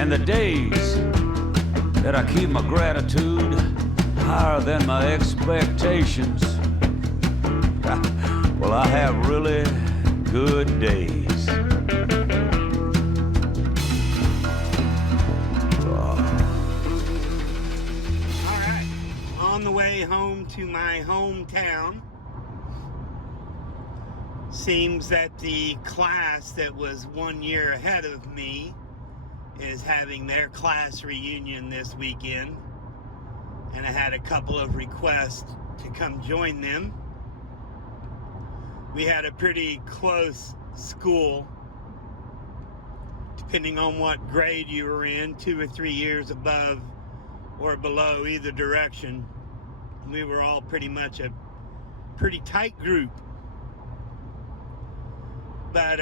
and the days that I keep my gratitude higher than my expectations. Well, I have really good days. All right, on the way home to my hometown. Seems that the class that was 1 year ahead of me is having their class reunion this weekend, and I had a couple of requests to come join them. We had a pretty close school, depending on what grade you were in, 2 or 3 years above or below either direction. We were all pretty much a pretty tight group. But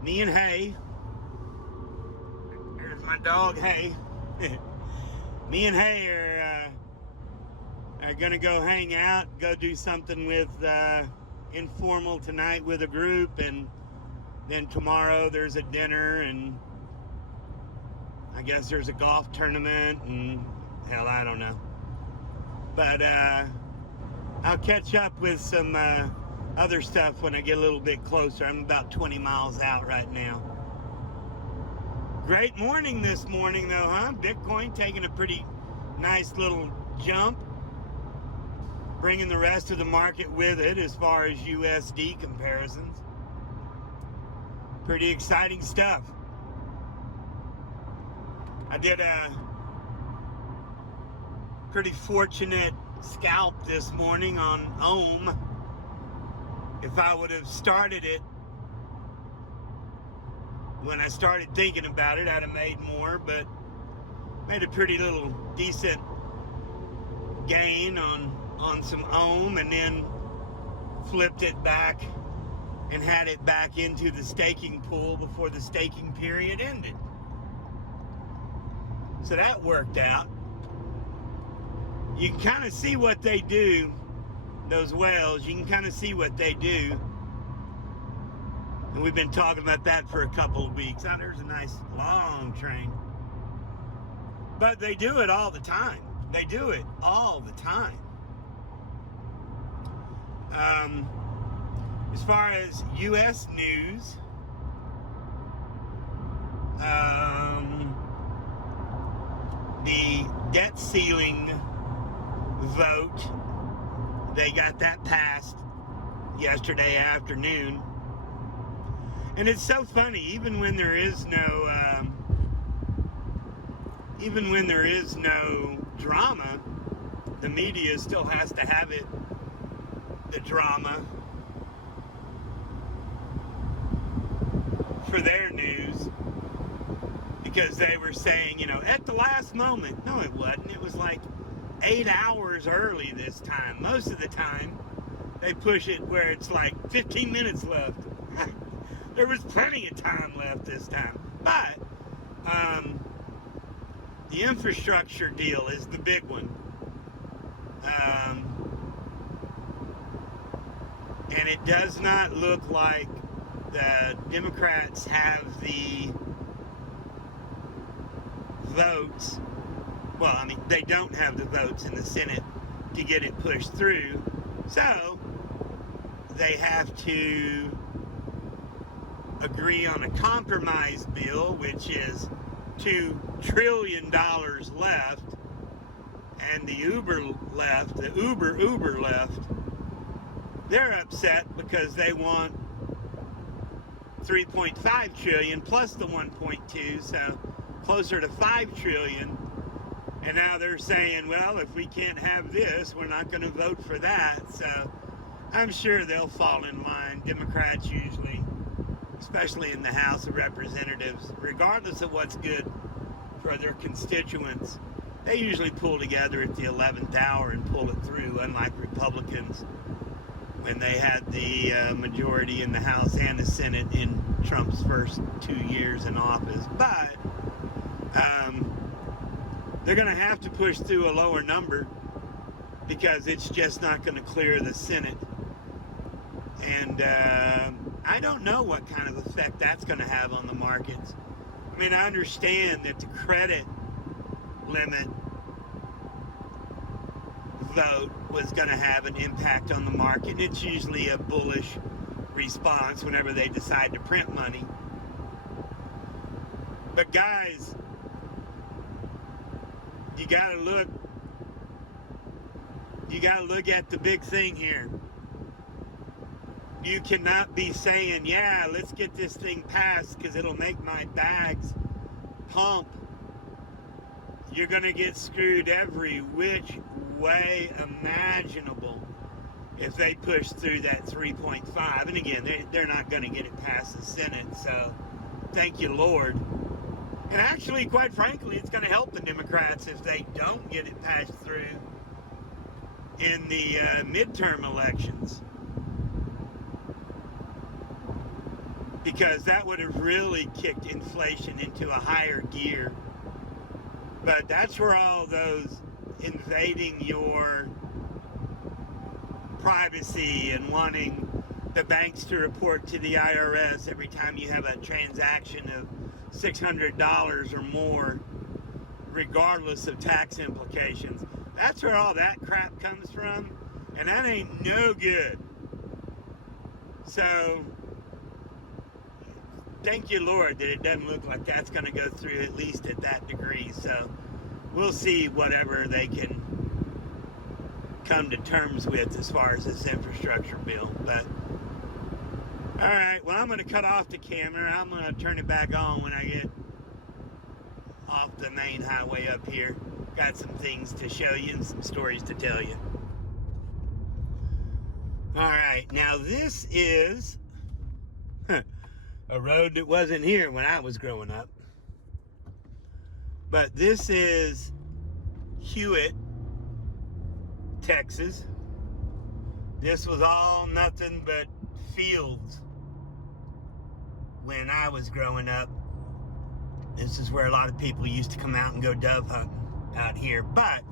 me and Hay, there's my dog Hay. Me and Hay are gonna go hang out, go do something with informal tonight with a group, and then tomorrow there's a dinner, and I guess there's a golf tournament, and hell, I don't know. But I'll catch up with some other stuff when I get a little bit closer. I'm about 20 miles out right now. Great morning this morning though, huh? Bitcoin taking a pretty nice little jump, bringing the rest of the market with it as far as USD comparisons. Pretty exciting stuff. I did a pretty fortunate scalp this morning on Ohm. If I would have started it when I started thinking about it, I'd have made more, but made a pretty little decent gain on some Ohm, and then flipped it back and had it back into the staking pool before the staking period ended. So that worked out. You can kind of see what they do. Those whales, you can kind of see what they do. And we've been talking about that for a couple of weeks. Oh, there's a nice long train. But they do it all the time. They do it all the time. As far as U.S. news, the debt ceiling vote, they got that passed yesterday afternoon. And it's so funny, even when there is no drama, the media still has to have it, the drama, for their news, because they were saying, at the last moment. No, it wasn't. It was like 8 hours early this time. Most of the time, they push it where it's like 15 minutes left. There was plenty of time left this time. But the infrastructure deal is the big one. And it does not look like the Democrats have the votes. Well, I mean, they don't have the votes in the Senate to get it pushed through. So they have to agree on a compromise bill, which is $2 trillion left, and the Uber left, they're upset because they want 3.5 trillion plus the 1.2, so closer to 5 trillion. And now they're saying, well, if we can't have this, we're not going to vote for that. So I'm sure they'll fall in line. Democrats usually, especially in the House of Representatives, regardless of what's good for their constituents, they usually pull together at the 11th hour and pull it through, unlike Republicans when they had the majority in the House and the Senate in Trump's first 2 years in office. But they're going to have to push through a lower number because it's just not going to clear the Senate. And I don't know what kind of effect that's going to have on the markets. I mean, I understand that the credit limit vote was going to have an impact on the market. It's usually a bullish response whenever they decide to print money. But guys, you got to look at the big thing here. You cannot be saying, yeah, let's get this thing passed because it'll make my bags pump. You're going to get screwed every which way imaginable if they push through that 3.5. And again, they're not going to get it past the Senate, so thank you, Lord. And actually, quite frankly, it's going to help the Democrats if they don't get it passed through in the midterm elections. Because that would have really kicked inflation into a higher gear. But that's where all those invading your privacy and wanting the banks to report to the IRS every time you have a transaction of $600 or more, regardless of tax implications. That's where all that crap comes from, and that ain't no good. So, thank you, Lord, that it doesn't look like that's going to go through, at least at that degree. So, we'll see whatever they can come to terms with as far as this infrastructure bill. But, all right, well, I'm going to cut off the camera. I'm going to turn it back on when I get off the main highway up here. Got some things to show you and some stories to tell you. All right, now this is a road that wasn't here when I was growing up. But this is Hewitt, Texas. This was all nothing but fields when I was growing up. This is where a lot of people used to come out and go dove hunting out here. But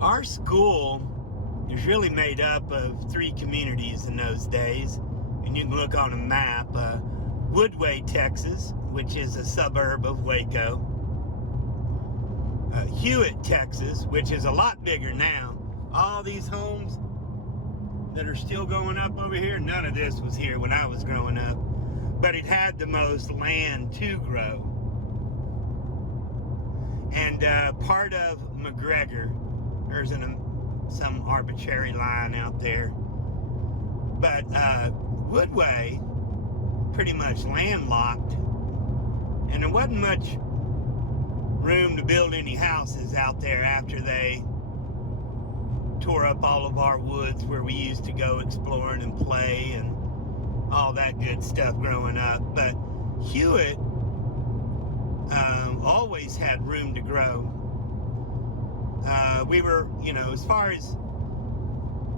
our school is really made up of 3 communities in those days. And you can look on a map. Woodway, Texas, which is a suburb of Waco. Hewitt, Texas, which is a lot bigger now. All these homes that are still going up over here, none of this was here when I was growing up. But it had the most land to grow. And part of McGregor, there's some arbitrary line out there. But Woodway, pretty much landlocked, and there wasn't much room to build any houses out there after they tore up all of our woods where we used to go exploring and play and all that good stuff growing up. But Hewitt always had room to grow. We were, as far as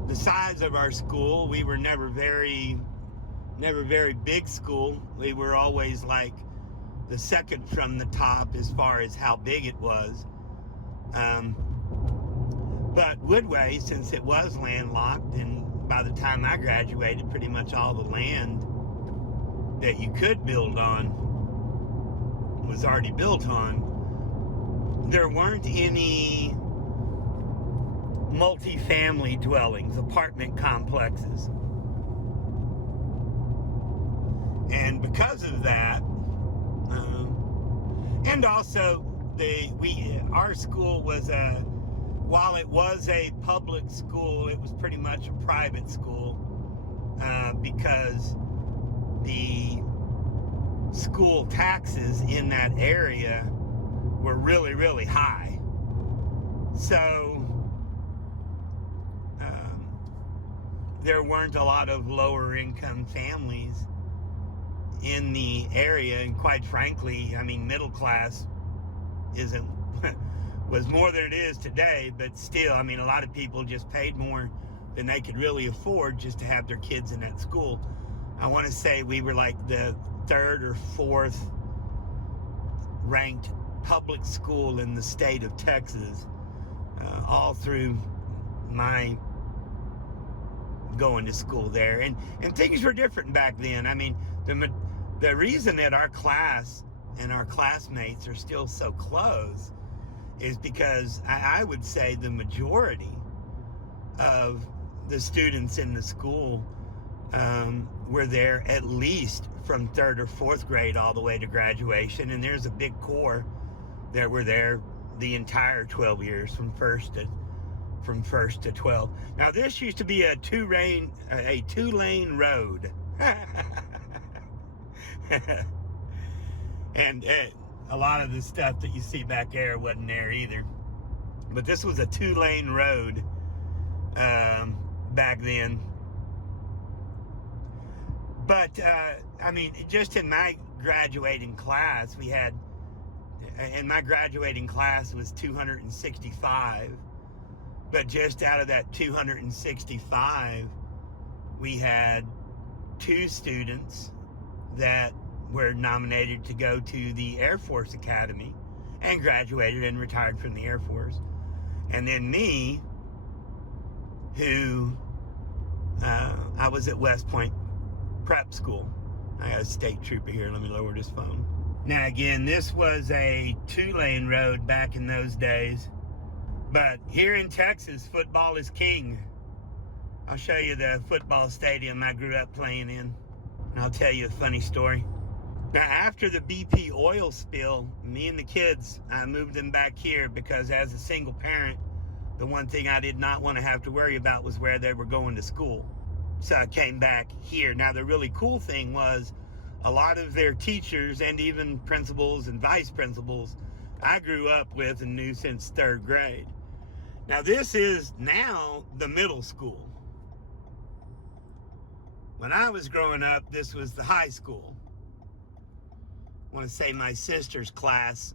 the size of our school, we were never very big school. We were always like the second from the top as far as how big it was. But Woodway, since it was landlocked, and by the time I graduated, pretty much all the land that you could build on was already built on. There weren't any multi-family dwellings, apartment complexes. And because of that, and also our school was while it was a public school, it was pretty much a private school because the school taxes in that area were really, really high. So there weren't a lot of lower income families in the area, and quite frankly, I mean, middle class was more than it is today, but still, I mean, a lot of people just paid more than they could really afford just to have their kids in that school. I want to say we were like the 3rd or 4th ranked public school in the state of Texas, all through my going to school there. And things were different back then. I mean, The reason that our class and our classmates are still so close is because I would say the majority of the students in the school were there at least from 3rd or 4th grade all the way to graduation, and there's a big core that were there the entire 12 years from first to 12. Now this used to be a two-lane road. And a lot of the stuff that you see back there wasn't there either. But this was a 2-lane road back then. But, I mean, just in my graduating class, we had, and my graduating class was 265. But just out of that 265, we had 2 students that were nominated to go to the Air Force Academy and graduated and retired from the Air Force. And then me, who I was at West Point Prep School. I got a state trooper here. Let me lower this phone. Now again, this was a 2-lane road back in those days. But here in Texas, football is king. I'll show you the football stadium I grew up playing in. And I'll tell you a funny story. Now, after the BP oil spill, me and the kids, I moved them back here because as a single parent, the one thing I did not want to have to worry about was where they were going to school. So I came back here. Now, the really cool thing was a lot of their teachers and even principals and vice principals I grew up with and knew since 3rd grade. Now, this is now the middle school. When I was growing up, this was the high school. I want to say my sister's class,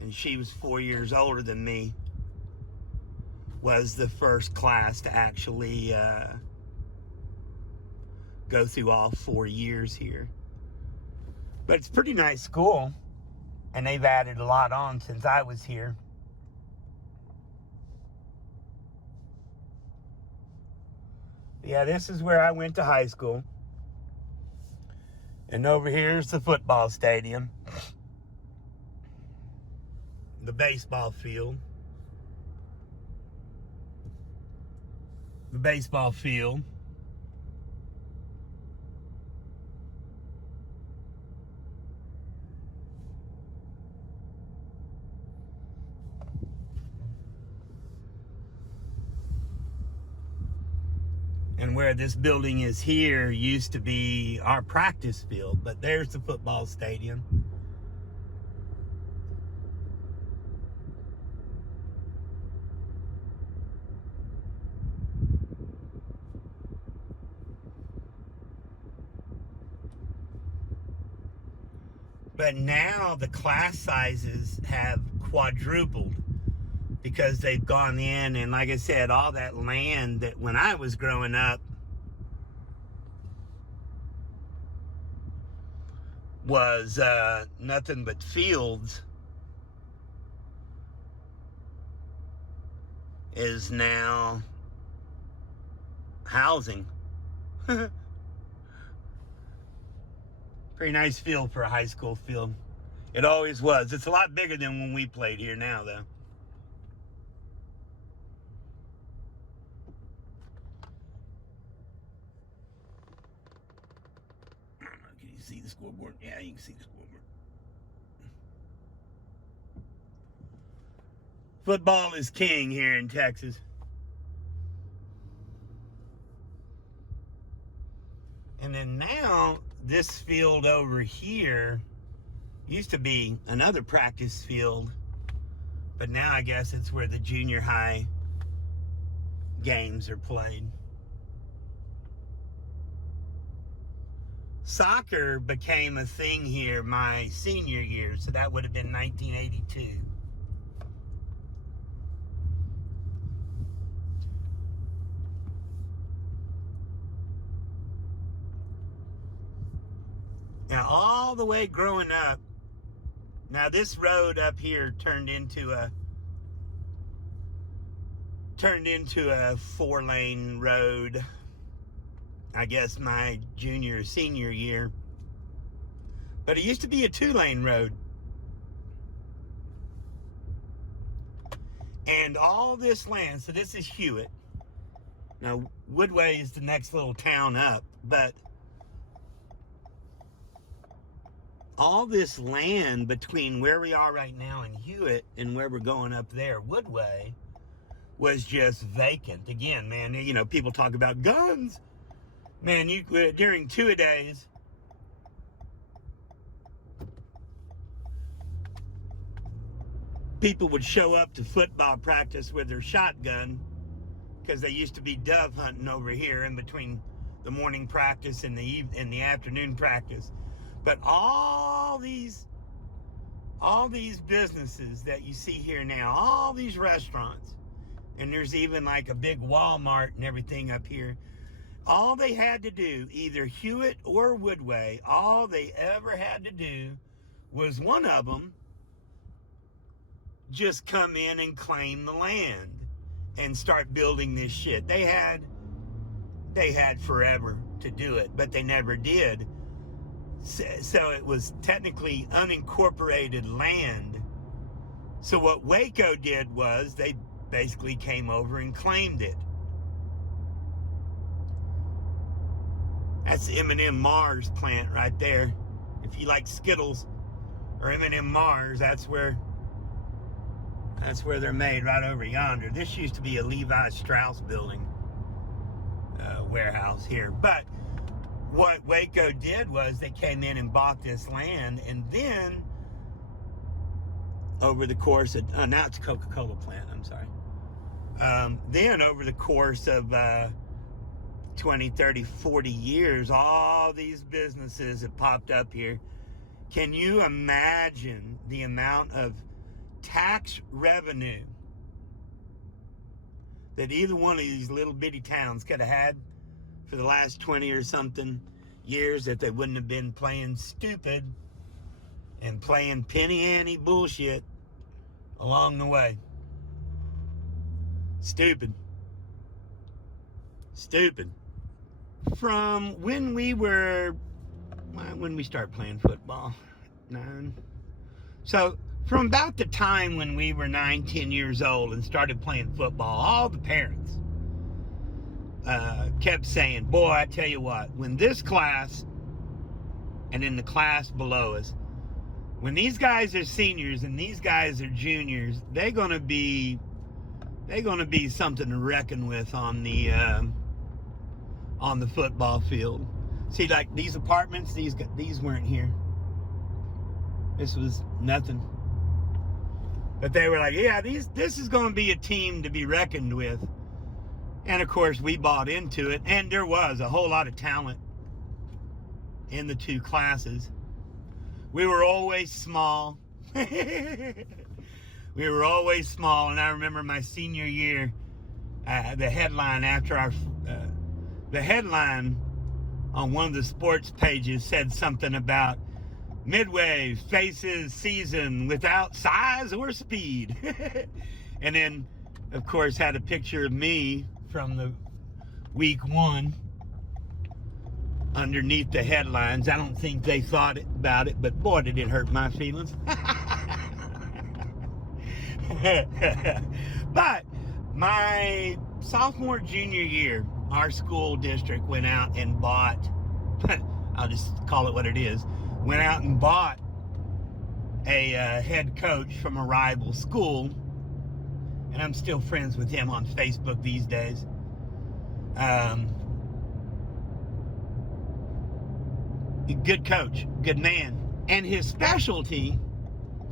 and she was 4 years older than me, was the first class to actually go through all 4 years here. But it's a pretty nice school, and they've added a lot on since I was here. Yeah, this is where I went to high school. And over here's the football stadium. The baseball field. The baseball field. And where this building is here used to be our practice field, but there's the football stadium. But now the class sizes have quadrupled because they've gone in, and like I said, all that land that when I was growing up was nothing but fields is now housing. Pretty nice field for a high school field. It always was. It's a lot bigger than when we played here now, though. Can you see the scoreboard? Yeah, you can see the scoreboard. Football is king here in Texas. And then now, this field over here used to be another practice field, but now I guess it's where the junior high games are played. Soccer became a thing here my senior year, so that would have been 1982. Now, all the way growing up, now this road up here turned into a 4-lane road I guess, my junior or senior year. But it used to be a 2-lane road. And all this land, so this is Hewitt. Now, Woodway is the next little town up, but all this land between where we are right now in Hewitt and where we're going up there, Woodway, was just vacant. Again, man, you know, people talk about guns. Man, you during two-a-days, people would show up to football practice with their shotgun because they used to be dove hunting over here in between the morning practice and the afternoon practice. But all these businesses that you see here now, all these restaurants, and there's even like a big Walmart and everything up here, all they had to do, either Hewitt or Woodway, all they ever had to do was one of them just come in and claim the land and start building this shit. They had forever to do it, but they never did. So it was technically unincorporated land. So what Waco did was they basically came over and claimed it. That's the M&M Mars plant right there. If you like Skittles or M&M Mars, that's where they're made, right over yonder. This used to be a Levi Strauss building, warehouse here. But what Waco did was they came in and bought this land, and then over the course of, now it's a Coca-Cola plant, I'm sorry. Then over the course of 20, 30, 40 years, all these businesses have popped up here. Can you imagine the amount of tax revenue that either one of these little bitty towns could have had for the last 20 or something years if they wouldn't have been playing stupid and playing penny ante bullshit along the way? Stupid. From when we started playing football, 9. So from about the time when we were 9, 10 years old and started playing football, all the parents kept saying, boy, I tell you what, when this class and in the class below us, when these guys are seniors and these guys are juniors, they're gonna be something to reckon with on the football field. See, like these apartments, these weren't here. This was nothing. But they were like, yeah, this is going to be a team to be reckoned with. And of course, we bought into it, and there was a whole lot of talent in the two classes. We were always small. We were always small, and I remember my senior year, the headline on one of the sports pages said something about Midway faces season without size or speed. And then, of course, had a picture of me from the week 1 underneath the headlines. I don't think they thought about it, but boy, did it hurt my feelings. But my sophomore, junior year, our school district went out and bought, I'll just call it what it is, went out and bought a head coach from a rival school, and I'm still friends with him on Facebook these days. Good coach, good man. And his specialty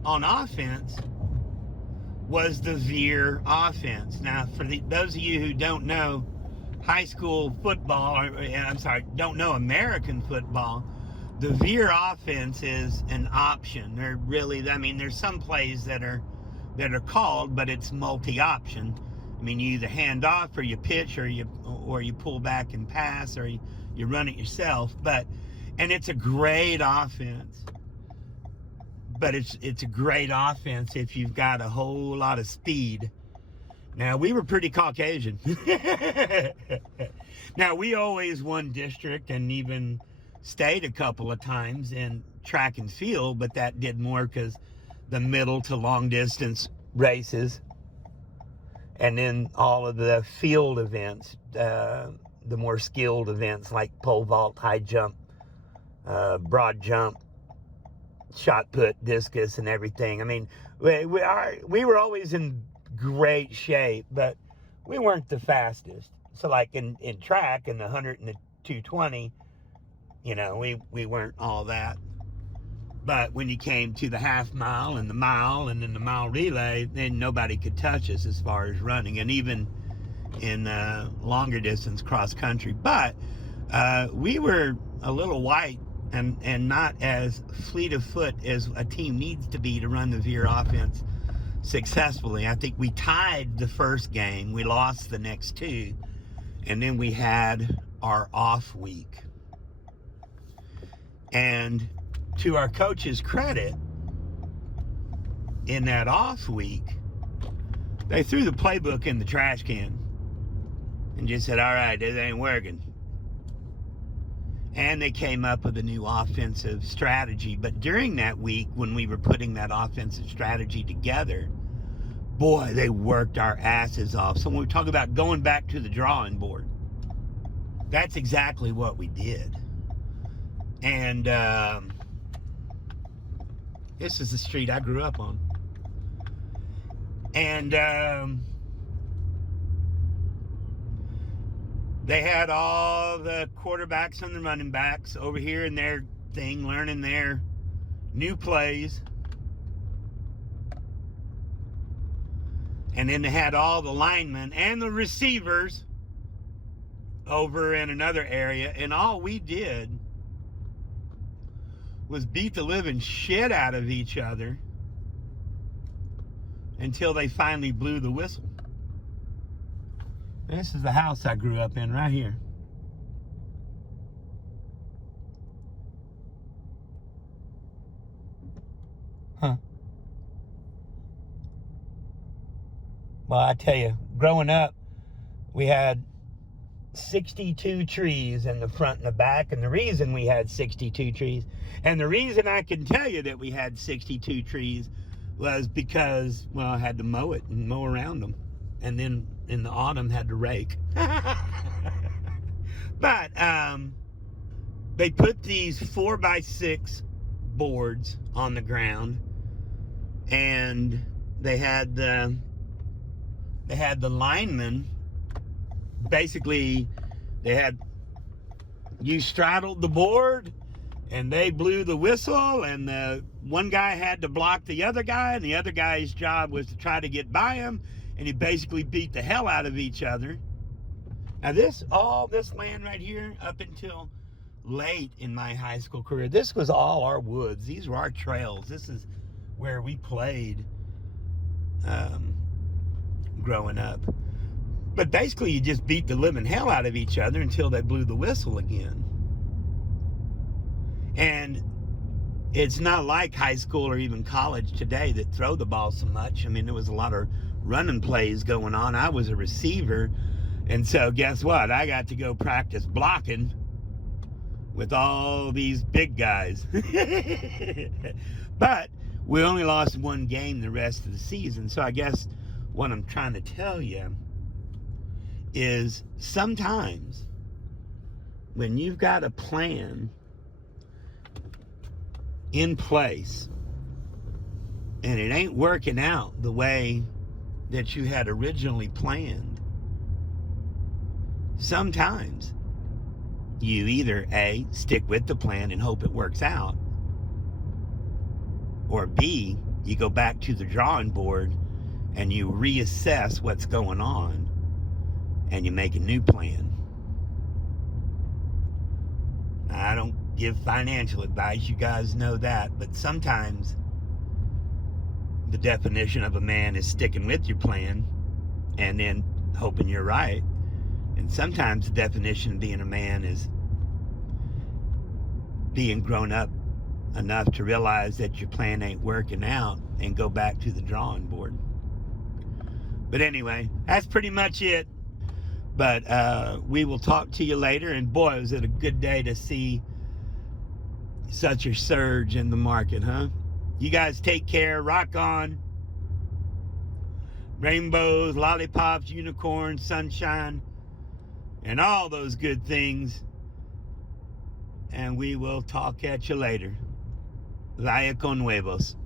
on offense was the veer offense. Now, for those of you who don't know high school football, don't know American football, the veer offense is an option. There's some plays that are called, but it's multi-option. I mean, you either hand off, or you pitch, or you pull back and pass, or you run it yourself. And it's a great offense. But it's a great offense if you've got a whole lot of speed. Now, we were pretty Caucasian. Now, we always won district and even stayed a couple of times in track and field, but that did more because the middle to long distance races and then all of the field events, the more skilled events like pole vault, high jump, broad jump, shot put, discus, and everything. I mean, we were always in great shape, but we weren't the fastest. So like in track, in the 100 and the 220, you know, we weren't all that. But when you came to the half mile and the mile and then the mile relay, then nobody could touch us as far as running, and even in longer distance cross country. But we were a little white and not as fleet of foot as a team needs to be to run the veer offense successfully. I think we tied the first game, we lost the next two, and then we had our off week. And to our coach's credit, in that off week, they threw the playbook in the trash can and just said, all right, this ain't working. And they came up with a new offensive strategy. But during that week, when we were putting that offensive strategy together, boy, they worked our asses off. So when we talk about going back to the drawing board, that's exactly what we did. And this is the street I grew up on. And they had all the quarterbacks and the running backs over here in their thing, learning their new plays. And then they had all the linemen and the receivers over in another area. And all we did was beat the living shit out of each other until they finally blew the whistle. This is the house I grew up in right here. Huh. Well, I tell you, growing up, we had 62 trees in the front and the back. And the reason we had 62 trees, and the reason I can tell you that we had 62 trees was because, well, I had to mow it and mow around them. And then in the autumn had to rake. But they put these 4x6 boards on the ground, and they had the linemen. Basically, you straddled the board and they blew the whistle, and the one guy had to block the other guy, and the other guy's job was to try to get by him, and he basically beat the hell out of each other. Now all this land right here, up until late in my high school career, this was all our woods. These were our trails. This is where we played growing up. But basically, you just beat the living hell out of each other until they blew the whistle again. And it's not like high school or even college today that throw the ball so much. I mean, there was a lot of running plays going on. I was a receiver, and so guess what? I got to go practice blocking with all these big guys. But we only lost one game the rest of the season. So I guess what I'm trying to tell you is sometimes when you've got a plan in place and it ain't working out the way that you had originally planned, sometimes you either A, stick with the plan and hope it works out, or B, you go back to the drawing board and you reassess what's going on and you make a new plan. Now, I don't give financial advice, you guys know that, but sometimes the definition of a man is sticking with your plan and then hoping you're right. And sometimes the definition of being a man is being grown up enough to realize that your plan ain't working out and go back to the drawing board. But anyway, that's pretty much it. But we will talk to you later. And boy, was it a good day to see such a surge in the market, huh? You guys take care. Rock on. Rainbows, lollipops, unicorns, sunshine, and all those good things. And we will talk at you later. Vaya con huevos.